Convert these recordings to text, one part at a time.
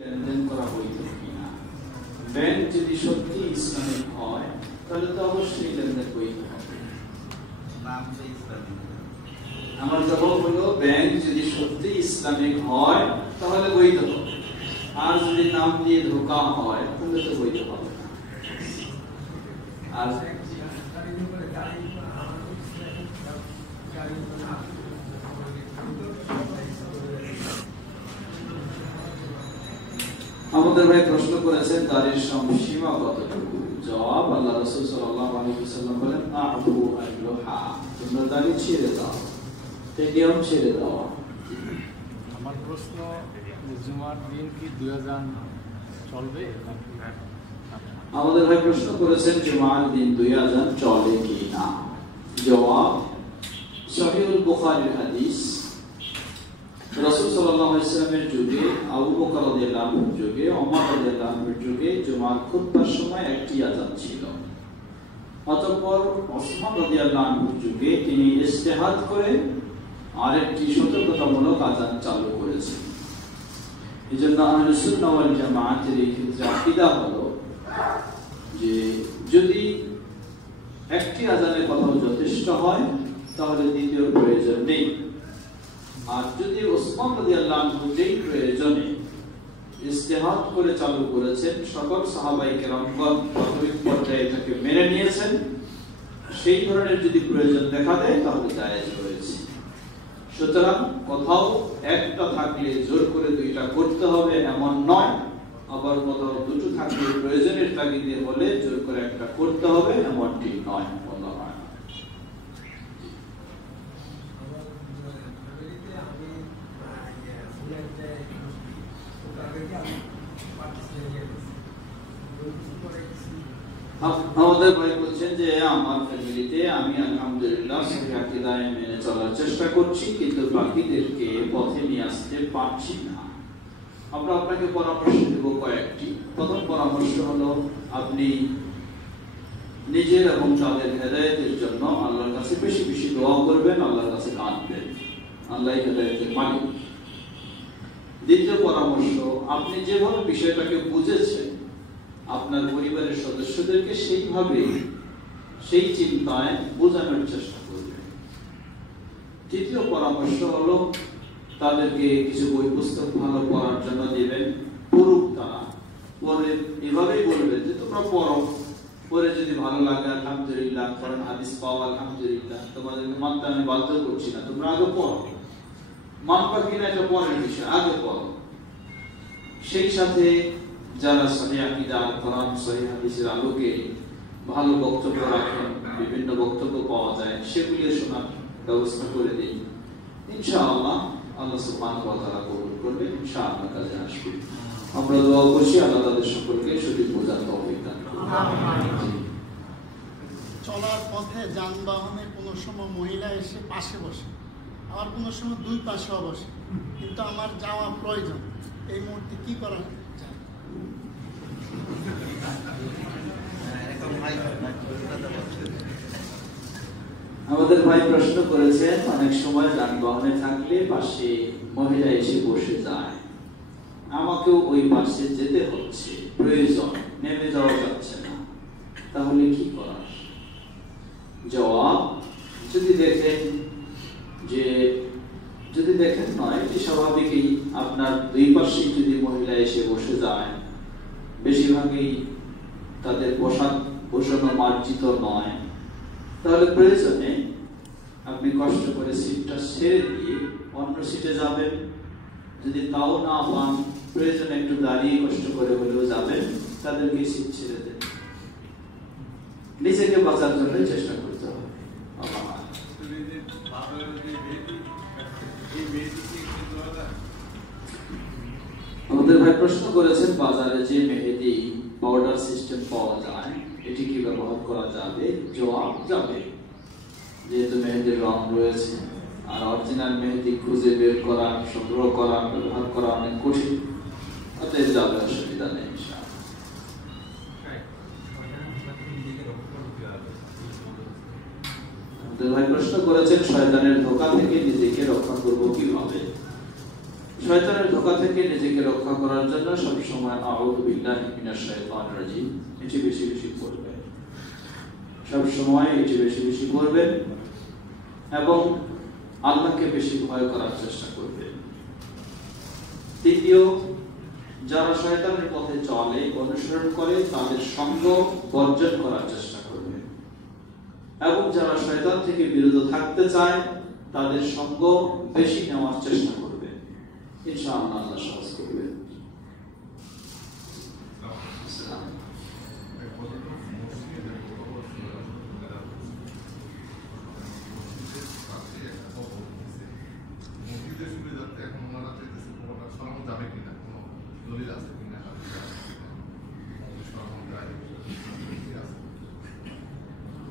লেনদেন করা বৈধ কিনা। ব্যাংক যদি সত্যি ইসলামিক হয় তাহলে তো অবশ্যই লেনদেন বৈধ হবে। আমার জবাব হলো ব্যাংক যদি সত্যি ইসলামিক হয় তাহলে বৈধ হবে, আর যদি নাম দিয়ে ধোঁকা হয় তাহলে তো বৈধ হবে না। আর আমাদের ভাই প্রশ্ন করেছেন দাড়ির সীমা কতটুকু। জবাব, আল্লাহ রাসূল সাল্লাল্লাহু আলাইহি ওয়াসাল্লাম বলেন আ'ফু আল-লুহা, তোমরা দাড়ি ছেড়ে দাও, টেকিয়াম ছেড়ে দাও। আমার প্রশ্ন, জুমার দিন কি 2000 চলবে? আমাদের ভাই প্রশ্ন করেছেন জুমার দিন 2000 চলে কি না। জবাব, সহিহুল বুখারীর হাদিস, রাসূল সাল্লাল্লাহু আলাইহি ওয়াসাল্লামের যুগে, আবু বকর রাদিয়াল্লাহু আনহুর যুগে, ওমর রাদিয়াল্লাহু আনহুর যুগে জুমার খুতবার সময় একটি আযান ছিল। অতঃপর ওসমান রাদিয়াল্লাহু আনহুর যুগে তিনি ইজতিহাদ করে আরেকটি সতর্কতামূলক আযান চালু করেছেন। এজন্য আহলুস সুন্নাহ ওয়াল জামাআতের এই ক্ষেত্রে আকীদা হলো যে যদি একটি আযানের কথাও যথেষ্ট হয় তাহলে দ্বিতীয় প্রয়োজন নেই। আর যদি ওসমান রাদিয়াল্লাহু আনহু যেই প্রয়োজনে ইজতিহাদ করে চালু করেছেন, সকল সাহাবায়ে কেরামগণ প্রাথমিক পর্যায়ে এটাকে মেনে নিয়েছেন, সেই ধরনের যদি প্রয়োজন দেখা দেয় তাহলে জায়েজ রয়েছে। সুতরাং কোথাও একটা থাকলে জোর করে দুইটা করতে হবে এমন নয়, আবার কোথাও দুটো থাকলে প্রয়োজনের তাগিদে হলে জোর করে একটা করতে হবে এমনটি নয়। আমাদের ভাই বলছেন যে আমার ফ্যামিলিতে আমি আলহামদুলিল্লাহ সহিহ আকীদায় মেনে চলার চেষ্টা করছি, কিন্তু বাকিদেরকে পথে নিয়ে আসতে পারছি না। আমরা আপনাকে পরামর্শ দেব কয়েকটি। প্রথম পরামর্শ হলো আপনি নিজের এবং তাদের হেদায়েতের জন্য আল্লাহর কাছে বেশি বেশি দোয়া করবেন, আল্লাহর কাছে কাঁদবেন, আল্লাহ হেদায়েতের মালিক। দ্বিতীয় পরামর্শ, আপনি যেভাবে বিষয়টাকে বুঝেছেন আপনার পরিবারের সদস্যদেরকে সেইভাবে সেই চিন্তায় বোঝানোর চেষ্টা করবেন। তৃতীয় পরামর্শ হলো তাদেরকে কিছু বই পুস্তক ভালো পড়ার জন্য দিবেন, পড়ুক তারা, পরে এভাবেই বলবেন যে তোমরা পড়ো, পরে যদি ভালো লাগে আলহামদুলিল্লাহ, কোরআন হাদিস পাও আলহামদুলিল্লাহ, তোমাদেরকে মানতে আমি বাধ্য করছি না, তোমরা আগে পড়ো, মানবা কিনা এটা পরের বিষয়, আগে পড়ো। সেই সাথে যারা সহিহ আকীদা, কোরআন সহিহ হাদিসের আলোকে ভালো বক্তব্য রাখেন, বিভিন্ন বক্তব্য পাওয়া যায়, সেগুলি শোনার ব্যবস্থা করে দিন। ইনশাআল্লাহ আল্লাহ সুবহানাহু ওয়া তাআলা কবুল করবেন, ইনশাআল্লাহ কাজে আসবে। আমরা দোয়া করছি আল্লাহ তাদের সকলকে সঠিক বোঝার তৌফিক দান করুন। চলার পথে যানবাহনে কোনো সময় মহিলা এসে পাশে বসে, আবার কোনো সময় দুই পাশেও বসে, কিন্তু আমার যাওয়া প্রয়োজন, এই মুহূর্তে কি করা যায়? আমাদের ভাই প্রশ্ন করেছেন অনেক সময় যানবাহনে থাকলে পাশে মহিলা এসে বসে যায়, আমাকেও ওই পাশে যেতে হচ্ছে, প্রয়োজন, নেমে যাওয়া যাচ্ছে না, তাহলে কি করার? জবাব, যদি দেখেন নয়, এটি স্বাভাবিকই, আপনার দুই পাশেই যদি মহিলা এসে বসে যায়, বেশিরভাগই তাদের বসানো মার্জিত নয়, তাহলে প্রয়োজনে আপনি কষ্ট করে সিটটা ছেড়ে দিয়ে অন্য সিটে যাবেন। যদি তাও না পান, প্রয়োজনে একটু দাঁড়িয়ে কষ্ট করে হলেও যাবেন, তাদেরকে সিট ছেড়ে দেন। নিজেকে বাঁচার জন্য চেষ্টা করতে হবে। আমাদের ভাই প্রশ্ন করেছেন বাজারে যে মেহেদি পাউডার সিস্টেম পাওয়া যায়, এটি কি ব্যবহার করা যাবে? জবাব, যাবে, যেহেতু মেহেদির রং রয়েছে, আর অরিজিনাল মেহেদি খুঁজে বের করা, সংগ্রহ করা, ব্যবহার করা অনেক কঠিন, অতএব যাবে, অসুবিধা নেই। আমাদের ভাই প্রশ্ন করেছেন শয়তানের ধোঁকা থেকে নিজেকে রক্ষা করব কিভাবে। শয়তানের ধোঁকা থেকে নিজেকে রক্ষা করার জন্য সব সময় আউযু বিল্লাহি মিনাশ শাইতানির রাজিম এটি বেশি বেশি পড়বে, সব সময় এটি বেশি বেশি পড়বেন এবং আল্লাহকে বেশি ভয় করার চেষ্টা করবেন। তৃতীয়, যারা শয়তানের পথে চলে, অনুসরণ করে, তাদের সঙ্গ বর্জন করার চেষ্টা করবে এবং যারা শয়তান থেকে বিরত থাকতে চায় তাদের সঙ্গ বেশি নেওয়ার চেষ্টা করবে। ইনশাআল্লাহ আল্লাহ সহজ করবেন।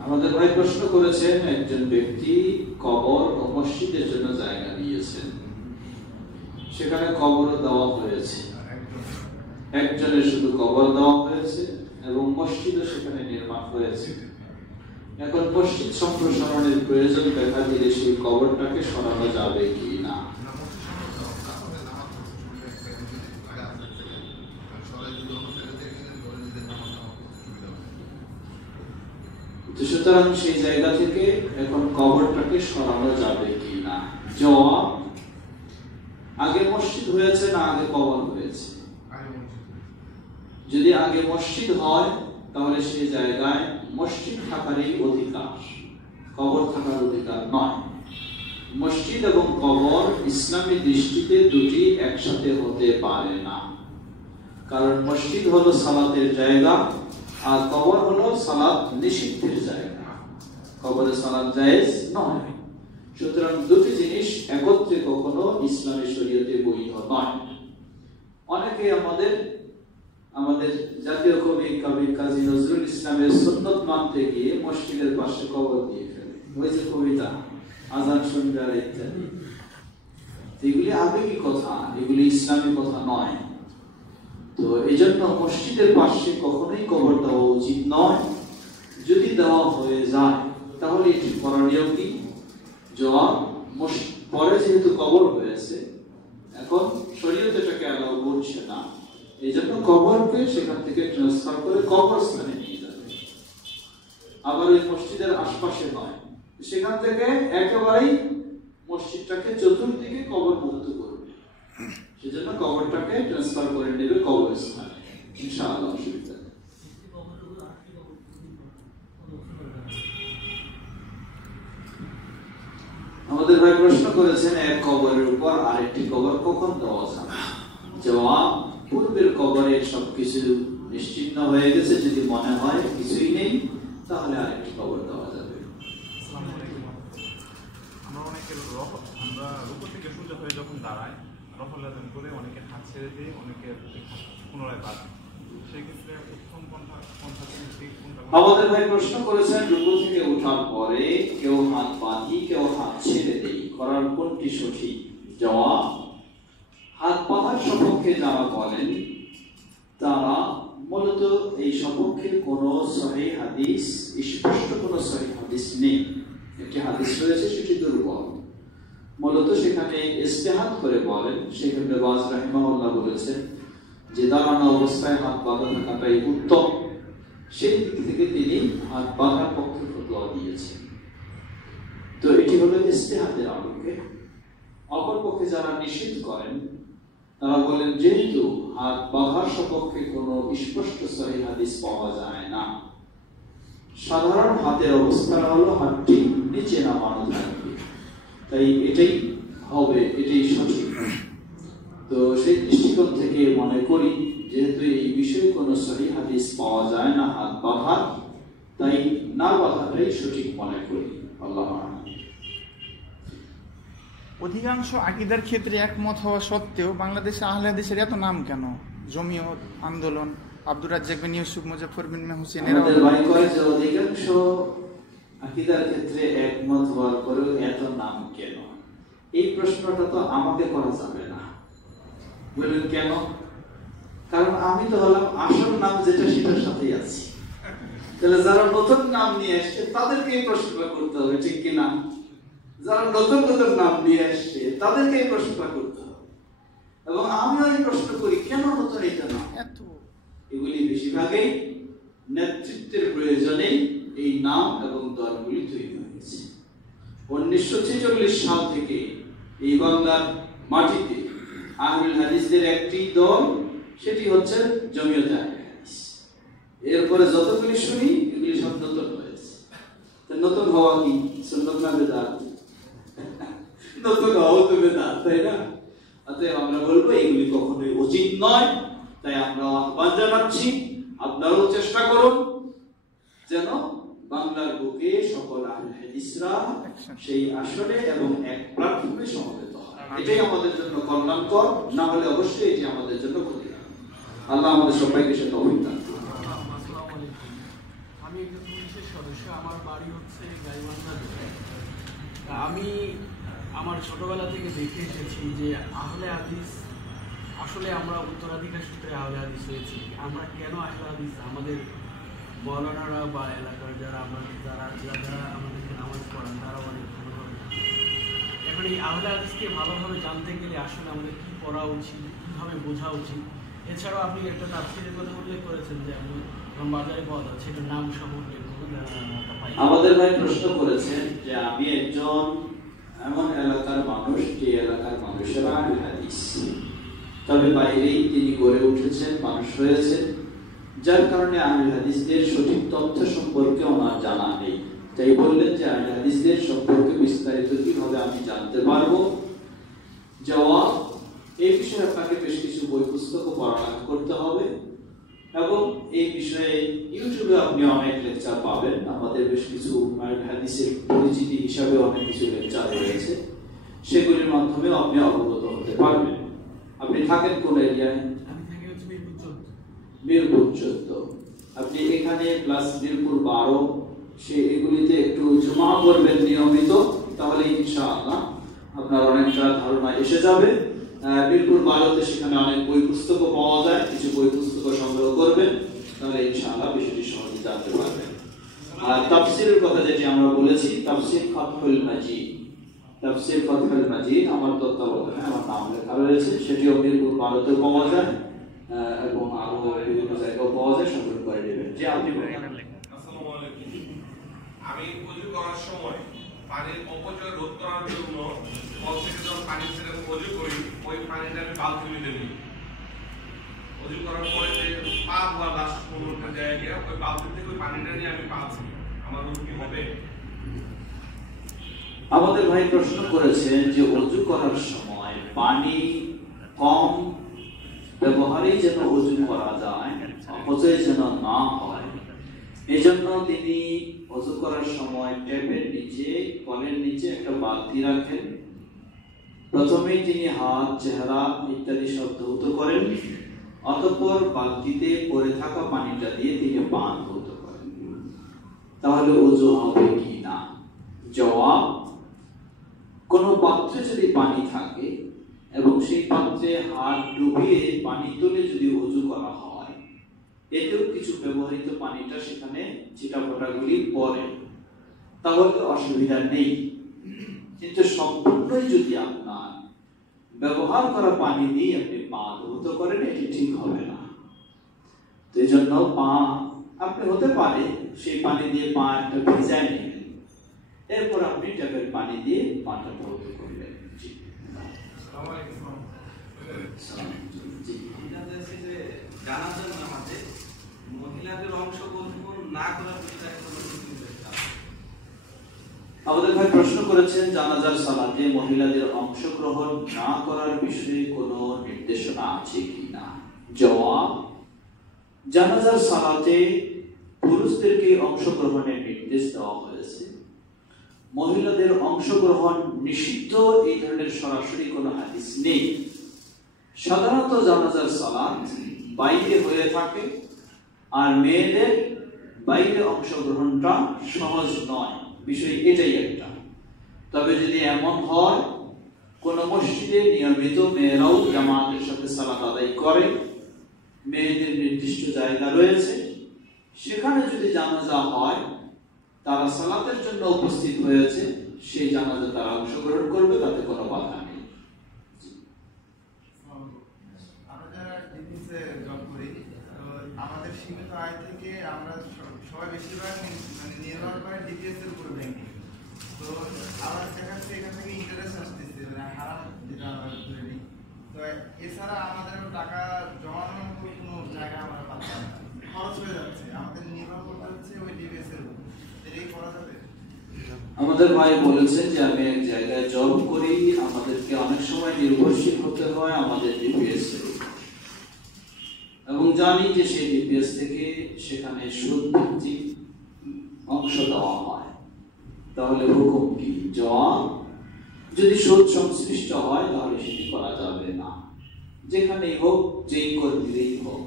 আমাদের ভাই প্রশ্ন করেছেন, একজন ব্যক্তি কবর ও মসজিদের জন্য জায়গা নিয়েছেন, সেখানে কবর দেওয়া হয়েছে, একজনের শুধু কবর দেওয়া হয়েছে এবং মসজিদও সেখানে নির্মাণ হয়েছে। এখন মসজিদ সম্প্রসারণের প্রয়োজন দেখা দিলে সেই কবরটাকে সরানো যাবে কি না? সুতরাং সেই জায়গা থেকে এখন কবরটাকে সরানো যাবে কি না? জবাব, আগে মসজিদ হয়েছে না আগে কবর হয়েছে? যদি আগে মসজিদ হয় তাহলে সেই জায়গায় মসজিদ থাকারই অধিকার, কবর থাকার অধিকার নয়। মসজিদ এবং কবর ইসলামী দৃষ্টিতে দুটি একসাথে হতে পারে না, কারণ মসজিদ হলো সালাতের জায়গা আর কবর হলো সালাত নিষিদ্ধের জায়গা, কবরে সালাত জায়েজ নয়। সুতরাং দুটি জিনিস একত্রে কখনো ইসলামী শরীয়তে বৈধ নয়। অনেকে আমাদের জাতীয় কবি কাজী নজরুল ইসলামের সুন্নত মানতে গিয়ে মসজিদের পাশে কবর দিয়ে ফেলে, ওই যে কবিতা আজান শুনবে আর ইত্যাদি, এগুলি আবেগী কথা, এগুলি ইসলামী কথা নয়। তো এই জন্য মসজিদের পাশে কখনোই কবর দেওয়া উচিত নয়। যদি দেওয়া হয়ে যায় তাহলে এটি করণীয় কি? জবাব, পরে যেহেতু কবর হয়েছে, এখন শরীয়ত এটাকে অ্যালাউ করছে না, এই জন্য কবরকে সেখান থেকে ট্রান্সফার করে কবরস্থানে নিয়ে যাবে। আবার ওই মসজিদের আশপাশে নয়, সেখান থেকে একেবারেই মসজিদটাকে চতুর্দিকে কবর মুক্ত করবে, সেজন্য কবরটাকে ট্রান্সফার করে নেবে কবরস্থানে, ইনশাআল্লাহ অসুবিধা নেই। আমাদের ভাই প্রশ্ন করেছেন, এক কবরের উপর আরেকটি কবর কখন দেওয়া যাবে? জবাব, পূর্বের কবরের সবকিছু নিশ্চিহ্ন হয়ে গেছে, যদি মনে হয় কিছুই নেই তাহলে আরেকটি কবর দেওয়া যাবে। আমরা রূপক থেকে সোজা হয়ে যখন দাঁড়াই, রফলাদান করে অনেকে হাত ছেড়ে দিয়ে অনেকে পুনরায় বাদ, সেই ক্ষেত্রে উত্তম কোনটা? আমাদের ভাই প্রশ্ন করেছেন, রুকু থেকে ওঠার পরে কেউ হাত বাঁধি কেউ হাত ছেড়ে দেই, করার কোনটি সঠিক? জবাব, হাত বাঁধার সপক্ষে যারা বলেন তারা মূলত এই সপক্ষে কোনো সহিহ হাদিস, স্পষ্ট কোনো সহিহ হাদিস নেই। একটি হাদিস রয়েছে, সেটি দুর্বল, মূলত সেখানে ইস্তেহাদ করে বলেন। শেখ ইবনে বাজ রাহিমাহুল্লাহ বলেছেন যে দাঁড়ানো অবস্থায় হাত বাঁধা থাকাটাই উত্তম, সেই দিক থেকে তিনি হাত বাঁধার পক্ষে ফতোয়া দিয়েছেন। তো এটি হলো ইস্তেহাদের আলোকে। অপরপক্ষে যারা নিষেধ করেন তারা বলেন যেহেতু হাত বাঁধার সপক্ষে কোনো স্পষ্ট সহিহ হাদিস পাওয়া যায় না, সাধারণ হাতের অবস্থা হলো হাতটি নিচে নামানো থাকবে, তাই এটাই হবে, এটাই সঠিক। তো সেই দৃষ্টিকোণ থেকে মনে করি যেহেতু এই বিষয়ে কোনো সহিহ হাদিস পাওয়া যায় না হাত বাঁধার, তাই না বাঁধাটাই সঠিক মনে করি। আল্লাহ অধিকাংশ আকীদার ক্ষেত্রে একমত হওয়া সত্ত্বেও বাংলাদেশে আহলে হাদিসের এত নাম কেন? জমিয়ত, আন্দোলন, আব্দুর রাজ্জাক বিন ইউসুফ, মুজাফফর বিন হোসেন, আমাদের ভাই কয় যে অধিকাংশ আকীদার ক্ষেত্রে একমত হওয়ার পরেও এত নাম কেন? এই প্রশ্নটা তো আমাকে করা যাবে না। বলেন কেন? কারণ আমি তো হলাম আসল নাম যেটা সেটার সাথেই আছি। তাহলে যারা নতুন নাম নিয়ে আসছে তাদেরকে এই প্রশ্নটা করতে হবে, ঠিক কিনা? যারা নতুন নতুন নাম নিয়ে আসছে তাদেরকে এই প্রশ্নটা করতে হবে। তো এই দৃষ্টিকোণ থেকে মনে করি যেহেতু এই বিষয়ে কোনো সহিহ হাদিস পাওয়া যায় না, সাধারণ হাতের অবস্থা হলো হাতটি নিচে নামানো থাকবে, তাই এটাই হবে, এটাই সঠিক। এবং আমিও এই প্রশ্ন করি, কেন নতুন এটা না? এত এগুলি বেশিরভাগই নেতৃত্বের প্রয়োজনে এই নাম এবং দলগুলি তৈরি হয়েছে। 1946 সাল থেকে এই বাংলার মাটিতে আহলুল হাদিসদের একটি দল, সেটি হচ্ছে জমিয়তে আহলে হাদিস। এরপরে যতগুলি শুনি এগুলি সব নতুন হয়েছে। নতুন হওয়া কি সুন্নাত না বিদআত? নতুন হওয়া তো বিদআত, তাই না? অতএব আমরা বলবো এগুলি কখনোই উচিত নয়। তাই আমরা আহ্বান জানাচ্ছি, আপনারাও চেষ্টা করুন যেন বাংলার বুকে সকল আহলে হাদিসরা সেই আসনে এবং এক প্ল্যাটফর্মে সমবেত হয়। এটাই আমাদের জন্য কল্যাণকর, না হলে অবশ্যই এটি আমাদের জন্য ক্ষতিকর। আল্লাহ আমাদের সবাইকে সে তৌফিক দান করুন। আমি একজন পুলিশের সদস্য, আমার বাড়ি হচ্ছে গাইবান্ধা। আমি আমার ছোটবেলা থেকে দেখে এসেছি যে আহলে হাদিস আসলে আমরা উত্তরাধিকার সূত্রে আহলে হাদিস হয়েছি। আমরা কেন আহলে হাদিস? আমাদের মৌলানারা বা এলাকার যারা আমাদেরকে নামাজ পড়ান তারা অনেক ভালোভাবে। এখন এই আহলে হাদিসকে ভালোভাবে জানতে গেলে আসলে আমাদের কী করা উচিত, কীভাবে বোঝা উচিত? এছাড়াও আপনি একটা তাফসীরের কথা উল্লেখ করেছেন যে এখন বাজারে পাওয়া যাচ্ছে, এটার নাম সম্পর্কে আমাদের ভাই প্রশ্ন করেছেন যে আমি একজন এমন এলাকার মানুষ যে এলাকার মানুষেরা আহলে হাদিস, তবে বাইরেই তিনি গড়ে উঠেছেন, মানুষ হয়েছেন, যার কারণে আহলে হাদিসদের সঠিক তথ্য সম্পর্কে ওনার জানা নেই। তাই বললেন যে আহলে হাদিসদের সম্পর্কে বিস্তারিত কিভাবে আমি জানতে পারবো? জবাব, এই বিষয়ে আপনাকে বেশ কিছু বই পুস্তক পড়ালেখা করতে হবে এবং এই বিষয়ে ইউটিউবে আপনি অনেক লেকচার পাবেন। আমাদের বেশ কিছু হাদিসের পরিচিতি হিসাবে অনেক কিছু লেকচার রয়েছে, সেগুলির মাধ্যমে আপনি অবগত হতে পারবেন। আপনি থাকেন কোন এরিয়ায়? আমি থাকি হচ্ছে মিরপুর 14। আপনি এখানে প্লাস মিরপুর 12 সে এগুলিতে একটু জমা করবেন নিয়মিত, তাহলে ইনশাআল্লাহ আপনার অনেকটা ধারণা এসে যাবে। মিরপুর 12তে সেখানে অনেক বই পুস্তক পাওয়া যায়, কিছু বই পুস্তক সংগ্রহ করবেন, তাহলে ইনশাআল্লাহ বিষয়টি সহজে জানতে পারবেন। আর তাফসীরের কথা যেটি আমরা বলেছি, তাফসীর ফাতহুল মাজিদ, তাফসীর ফাতহুল মাজিদ আমার তত্ত্বাবধানে আমার নাম লেখা রয়েছে, সেটিও মিরপুর 12তে পাওয়া যায় এবং আরো বিভিন্ন জায়গায় পাওয়া যায়, সংগ্রহ করে নেবেন। যে আপনি আসসালামু আলাইকুম। আমি ওযু করার সময় পানির অপচয় রোধ করার জন্য কল থেকে যখন পানি ছেড়ে ওযু করি, ওই পানিটা আমি বালতিতে দিই। ওযু করার পরে যে পা ধোয়া লাস্ট কোনটা জায়গা, ওই বালতি থেকে ওই পানিটা নিয়ে আমি পাচ্ছি, আমার ওযু কি হবে? আমাদের ভাই প্রশ্ন করেছেন যে ওযু করার সময় পানি কম ব্যবহারেই যেন ওযু করা যায়, অপচয় যেন না হয়, এজন্য তিনি ওযু করার সময় ট্যাপের নিচে, কলের নিচে একটা বালতি রাখেন। প্রথমেই তিনি হাত, চেহারা ইত্যাদি সব ধৌত করেন, অতঃপর বালতিতে পড়ে থাকা পানিটা দিয়ে তিনি পা ধৌত করেন। তাহলে ওযু হবে কি না? জবাব, কোন পাত্রে যদি পানি থাকে এবং সেই পাত্রে হাত ডুবিয়ে পানি তুলে যদি ওযু করা হয়, এতেও কিছু ব্যবহৃত পানিটা সেখানে ছিটাফোঁটাগুলি পড়ে, তাহলে অসুবিধা নেই। কিন্তু সম্পূর্ণই যদি আপনার ব্যবহার করা পানি দিয়ে আপনি পা ধৌত করেন, এটি ঠিক হবে না। তো এই জন্য পা আপনি হতে পারে সেই পানি দিয়ে পা একটা ভিজায় নেবেন, এরপর আপনি ট্যাপের পানি দিয়ে পাটা ধৌত করবেন। জি, আসসালামু আলাইকুম। জি, জানাজার নামাজে মহিলাদের অংশগ্রহণ না করার বিষয়ে আমাদের ভাই প্রশ্ন করেছেন জানাজার সালাতে মহিলাদের অংশগ্রহণ না করার বিষয়ে কোনো নির্দেশনা আছে কিনা। জবাব, জানাজার সালাতে পুরুষদেরকে অংশগ্রহণের নির্দেশ দেওয়া হয়েছে। মহিলাদের অংশগ্রহণ নিষিদ্ধ এই ধরনের সরাসরি কোনো হাদিস নেই। সাধারণত জানাজার সালাত বাইরে হয়ে থাকে, আর মেয়েদের বাইরে অংশগ্রহণটা সহজ নয়, বিষয় এটাই একটা। তবে যদি এমন হয় কোন মসজিদে নিয়মিত মেয়েরাও জামাতের সাথে সালাত আদায় করে, মেয়েদের নির্দিষ্ট জায়গা রয়েছে, সেখানে যদি জানাজা হয়, তারা সালাতের জন্য উপস্থিত হয়েছে, সেই জানাজা তারা অংশগ্রহণ করবে, তাতে কোনো বাধা নেই। আমাদের সীমিত আয় থেকে আমরা সবাই বেশিরভাগ মানে নির্ভর করে ডিপিএস এর উপর ব্যাংকিং। তো আমরা দেখাচ্ছি এখান থেকে ইন্টারেস্ট আসতেছে, মানে হারাম যেটা আমরা ধরে নিই। তো এছাড়া আমাদের টাকা জমানোর কোনো জায়গা আমরা পাচ্ছি না, খরচ হয়ে যাচ্ছে, আমাদের নির্ভর করতে হচ্ছে ওই ডিপিএস এর উপর। এটাই করা যাবে? আমাদের ভাই বলেছেন যে আমি এক জায়গায় জব করি, আমাদেরকে অনেক সময় নির্ভরশীল হতে হয় আমাদের ডিপিএস এর উপর, এবং জানি যে সেই ডিপিএস থেকে সেখানে সুদ ভিত্তিক অংশ দেওয়া হয়। তাহলে হুকুম কি? জবাব, যদি সুদ সংশ্লিষ্ট হয় তাহলে সেটি করা যাবে না, যেখানেই হোক, যেই কর্মীরই হোক।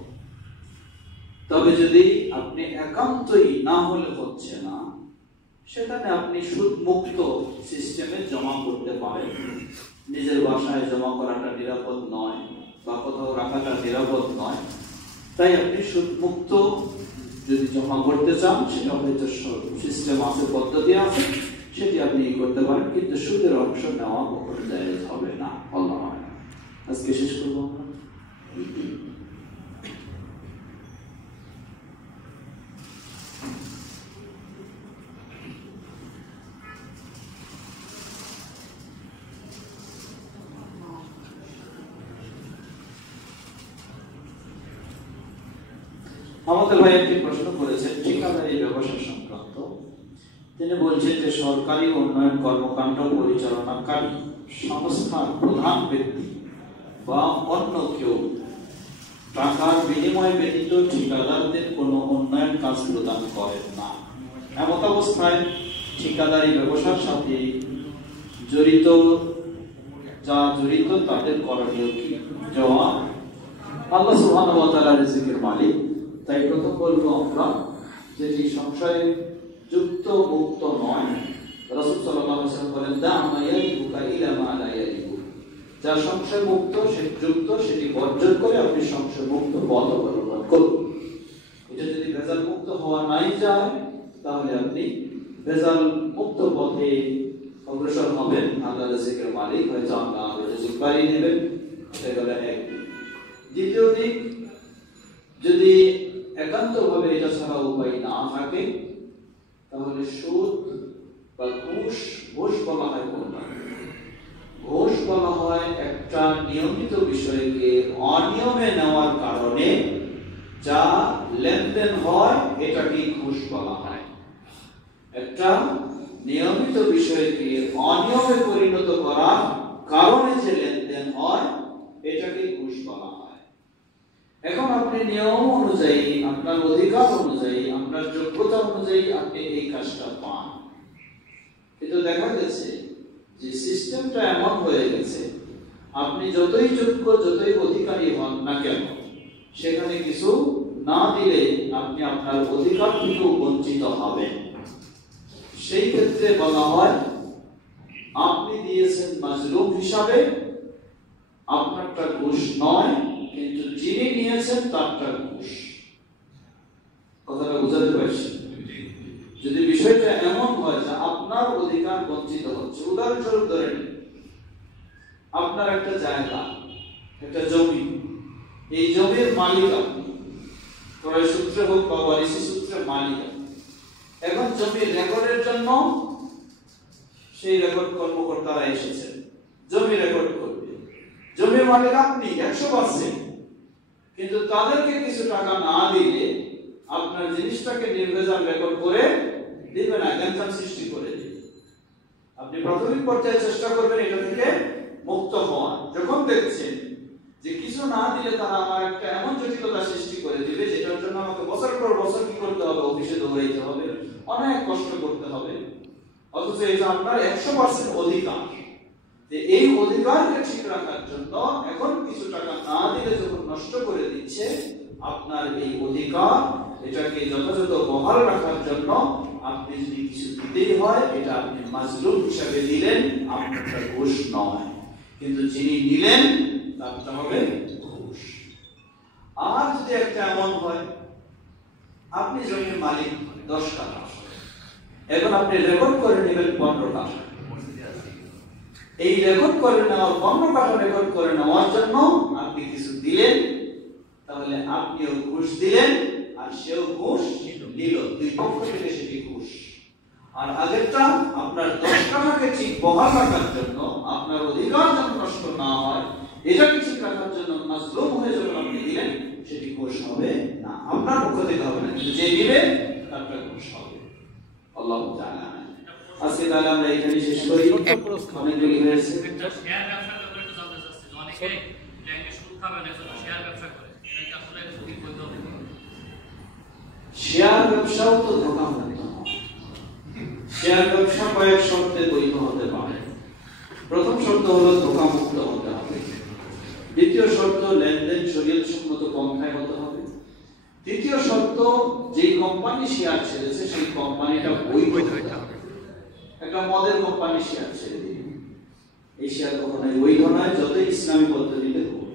তবে যদি আপনি একান্তই না হলে হচ্ছে না, সেখানে আপনি সুদ মুক্ত সিস্টেমে জমা করতে পারেন। নিজের বাসায় জমা করাটা নিরাপদ নয় বা কোথাও রাখাটা নিরাপদ নয়, তাই আপনি সুদ মুক্ত যদি জমা করতে চান, সেটা হয়তো সিস্টেম আছে, পদ্ধতি আছে, সেটি আপনি করতে পারেন, কিন্তু সুদের অংশ নেওয়া কখনো জায়েজ হবে না। আল্লাহ আজকে শেষ করবো আমরা। আমাদের ভাই একটি প্রশ্ন করেছেন ঠিকাদারি ব্যবসা সংক্রান্ত। তিনি বলছেন যে সরকারি উন্নয়ন কর্মকাণ্ড পরিচালনাকারী সংস্থার প্রধান ব্যক্তি বা অন্য কেউ টাকার বিনিময় ব্যতীত ঠিকাদারদের কোনো উন্নয়ন কাজ প্রদান করেন না। এমত অবস্থায় ঠিকাদারি ব্যবসার সাথে জড়িত তাদের করণীয় কি? জবাব, আল্লাহ সুবহানাহু ওয়া তাআলা রিজিকের মালিক, তাই প্রথম বলবো আমরা যেটি সংশয় যুক্ত মুক্ত নয়। রাসূল সাল্লাল্লাহু আলাইহি ওয়াসাল্লাম বলেন, দা মা ইয়ারিবুকা ইলা মা লা ইয়ারিবু, যা সংশয় মুক্ত সেটি যুক্ত সেটি বর্জন করে আপনি সংশয় মুক্ত পথ অবলম্বন করুন। এটা যদি ভেজাল মুক্ত হওয়া নাই যায়, তাহলে আপনি ভেজাল মুক্ত পথে অগ্রসর হবেন। আল্লাহ রিজিকের মালিক, হয়তো আল্লাহ রিজিক বাড়িয়ে নেবেন, এটা গেল এক। দ্বিতীয় দিক, যদি একান্তভাবে এটা ছাড়া উপায় না থাকে, তাহলে সুদ বা ঘুষ বলা হয় কোনটা? ঘুষ বলা হয় একটা নিয়মিত বিষয়কে অনিয়মে নেওয়ার কারণে যা লেনদেন হয়, এটাকে ঘুষ বলা হয়। একটা নিয়মিত বিষয়কে অনিয়মে পরিণত করার কারণে যে লেনদেন হয়, এটাকে ঘুষ বলা হয়। এখন আপনি নিয়ম অনুযায়ী, আপনার অধিকার অনুযায়ী, আপনার যোগ্যতা অনুযায়ী আপনি এই কাজটা পান, কিন্তু দেখা গেছে যে সিস্টেমটা এমন হয়ে গেছে, আপনি যতই যোগ্য, যতই অধিকারী হন না কেন, সেখানে কিছু না দিলে আপনি আপনার অধিকার থেকেও বঞ্চিত হবেন। সেই ক্ষেত্রে বলা হয়, আপনি দিয়েছেন মাজলুম হিসাবে, আপনারটা ঘুষ নয়, কিন্তু যিনি নিয়েছেন তারটা ঘুষ। কথাটা বুঝাতে পারছি? যদি বিষয়টা এমন হয় যে আপনার অধিকার বঞ্চিত হচ্ছে, উদাহরণস্বরূপ ধরেন আপনার একটা জায়গা, একটা জমি, এই জমির মালিক আপনি, ক্রয় সূত্রে হোক বা ওয়ারিশি সূত্রে মালিক। এখন জমির রেকর্ডের জন্য সেই রেকর্ড কর্মকর্তারা এসেছেন, জমি রেকর্ড করবে। জমির মালিক আপনি 100%, কিন্তু তাদেরকে কিছু টাকা না দিলে আপনার জিনিসটাকে নির্ভেজাল রেকর্ড করে দিবে না, গ্যাঞ্জাম সৃষ্টি করে দিবে। আপনি প্রাথমিক পর্যায়ে চেষ্টা করবেন এটা থেকে মুক্ত হওয়ার। যখন দেখছেন যে কিছু না দিলে তারা আমার একটা এমন জটিলতা সৃষ্টি করে দিবে, যেটার জন্য আমাকে বছর পর বছর কি করতে হবে, অফিসে দৌড়াইতে হবে, অনেক কষ্ট করতে হবে, অথচ এটা আপনার 100% অধিকার, যে এই অধিকারকে ঠিক রাখার জন্য এখন কিছু টাকা না দিলে যখন নষ্ট করে দিচ্ছে আপনার এই অধিকার, এটাকে যথাযথ বহাল রাখার জন্য আপনি যদি কিছু দিতেই হয়, এটা আপনি মাজলুম হিসাবে দিলেন, আপনারটা ঘুষ নয়, কিন্তু যিনি নিলেন তারটা হবে ঘুষ। আর যদি একটা এমন হয়, আপনি জমির মালিক 10 টাকা, এখন আপনি রেকর্ড করে নেবেন 15 টাকা, এই রেকর্ড করে নেওয়ার 15 টাকা রেকর্ড করে নেওয়ার জন্য আপনি কিছু দিলেন, তাহলে আপনিও ঘুষ দিলেন, আর সেও ঘুষ নিল, দুই পক্ষ থেকে সেটি ঘুষ। আর আগেরটা আপনার 10 টাকাকে ঠিক বহাল রাখার জন্য, আপনার অধিকার যেন নষ্ট না হয়, এটাকে ঠিক রাখার জন্য মাজলুম হয়ে যখন আপনি দিলেন, সেটি ঘুষ হবে না, আপনার পক্ষ থেকে হবে না, কিন্তু যে দিবে তারটা ঘুষ হবে। আল্লাহু তাআলা। আজকে তাহলে আমরা এখানে শেষ করি, অনেকগুলি হয়েছে। শেয়ার ব্যবসার ব্যাপারে একটু জানতে চাচ্ছি, যে অনেকে ব্যাংকে সুদ খাবেন এজন্য শেয়ার ব্যবসা করে, এটা কি আসলে বৈধ হবে? শেয়ার ব্যবসাও তো ধোঁকামুক্ত নয়। শেয়ার ব্যবসা কয়েক শর্তে বৈধ হতে পারে। প্রথম শর্ত হলো ধোঁকামুক্ত হতে হবে। দ্বিতীয় শর্ত লেনদেন শরীয়তসম্মত পন্থায় হতে হবে। তৃতীয় শর্ত যে কোম্পানি শেয়ার ছেড়েছে সেই কোম্পানিটা বৈধ হতে হবে। একটা মদের কোম্পানি শেয়ার ছেড়ে দিল, এই শেয়ার কখনোই বৈধ নয়, যতই ইসলামী পদ্ধতিতে হোক।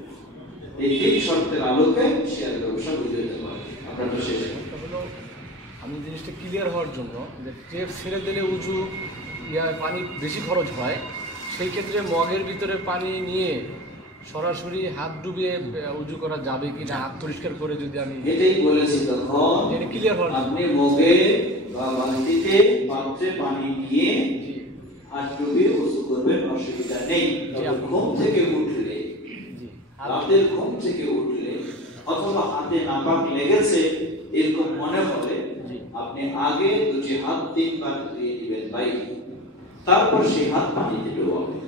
এই তিন শর্তের আলোকে শেয়ার ব্যবসা বৈধ হতে পারে। আপনারা শেষ হলো আমি জিনিসটা ক্লিয়ার হওয়ার জন্য, যে টেপ ছেড়ে দিলে উঁচু পানি বেশি খরচ হয়, সেই ক্ষেত্রে মগের ভিতরে পানি নিয়ে সরাসরি হাত ডুবিয়ে উজু করা যাবে কি না, হাত পরিষ্কার করে যদি আমি এটাই বলেছি তখন, এটা ক্লিয়ার হওয়ার আপনি মগে বা বালতিতে পাত্রে পানি নিয়ে হাত ডুবিয়ে উজু করবেন, অসুবিধা নেই। ঘুম থেকে উঠলে, রাতের ঘুম থেকে উঠলে অথবা হাতে নাপাক লেগেছে এরকম মনে হলে আপনি আগে দুটি হাত 3 বার ধুয়ে দিবেন বাইরে, তারপর সেই হাত পানিতে ডুবাবেন।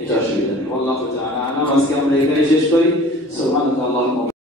এটা অসুবিধা নেই। আল্লাহু তাআলা। আজকে আমরা এখানে শেষ করি। সুবহানাল্লাহ।